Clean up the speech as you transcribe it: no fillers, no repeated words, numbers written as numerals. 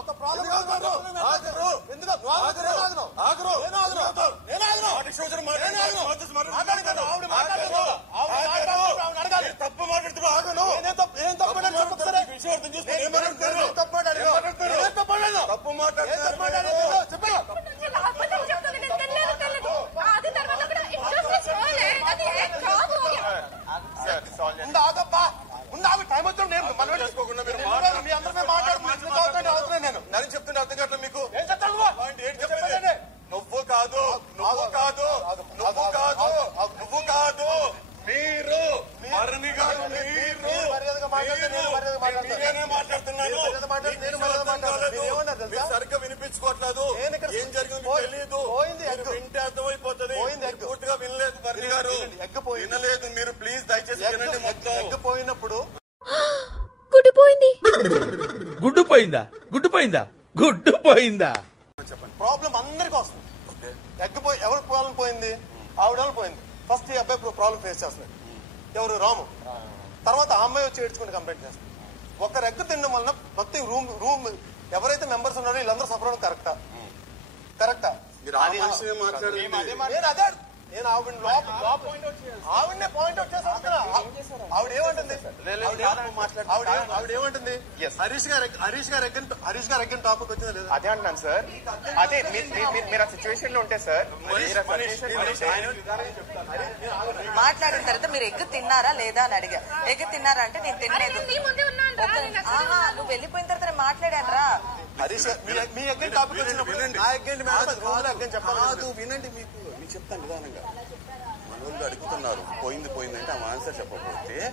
తప్పు మాట్లాడుతున్నాను తప్పు మాట్లాడుతున్నాను టైం వచ్చి నేను మీ అందరినీ మాట్లాడుతున్నాను నేను చెప్తుంటే అర్థం కావట్లేదు మీకు నువ్వు కాదు నువ్వు కాదు నువ్వు కాదు నువ్వు కాదు మీరు మరణి గారు మీరు సరిగ్గా వినిపించుకోవట్లేదు ఏం జరిగిందో తెలియదు వింటే అర్థమైపోతుంది పూర్తిగా వినలేదు మరణి గారు వినలేదు మీరు ప్లీజ్ దయచేసి వినండి మొత్తం ఎగ్గిపోయినప్పుడు గుడ్డు పోయిందా గుడ్డు పోయిందా గుడ్డు పోయిందా చెప్పండి ప్రాబ్లం అందరికీ వస్తుంది ఎగ్గిపోయి ఎవరు ప్రాబ్లం పోయింది ఆవిడ పోయింది ఫస్ట్ ఈ అబ్బాయి ప్రాబ్లం ఫేస్ చేస్తున్నాడు ఎవరు రాము తర్వాత ఆ అమ్మాయి వచ్చి ఏడ్చుకుని కంప్లైంట్ చేస్తుంది ఒకరు ఎగ్గు తినడం వలన మొత్తం రూమ్ ఎవరైతే మెంబర్స్ ఉన్నారో వీళ్ళందరూ సఫర్ అవ్వడం కరెక్టా నేను ఆవిడనే పాయింట్అవుట్ చేసి ఆవిడ ఏమంటుంది హరీష్ గారు ఎగ్గిన టాపిక్ వచ్చిందా లేదా అదే అంటున్నాను సార్ అదే మీరు ఆ సిచ్యువేషన్ లో ఉంటే సార్ మాట్లాడిన తర్వాత మీరు ఎగ్గు తిన్నారా లేదా అని అడిగా ఎగ్గు తిన్నారా అంటే నేను తినలేదు నువ్వు వెళ్ళిపోయిన తర్వాత నేను మాట్లాడాను రా హరీష్ మీ ఎగ్గిన టాపిక్ వచ్చినప్పుడు నా ఎగ్గండి చెప్పాలి వినండి మీకు చెప్తాను నిదానంగా మన వాళ్ళు అడుగుతున్నారు పోయింది అంటే ఆ ఆన్సర్ చెప్పకపోతే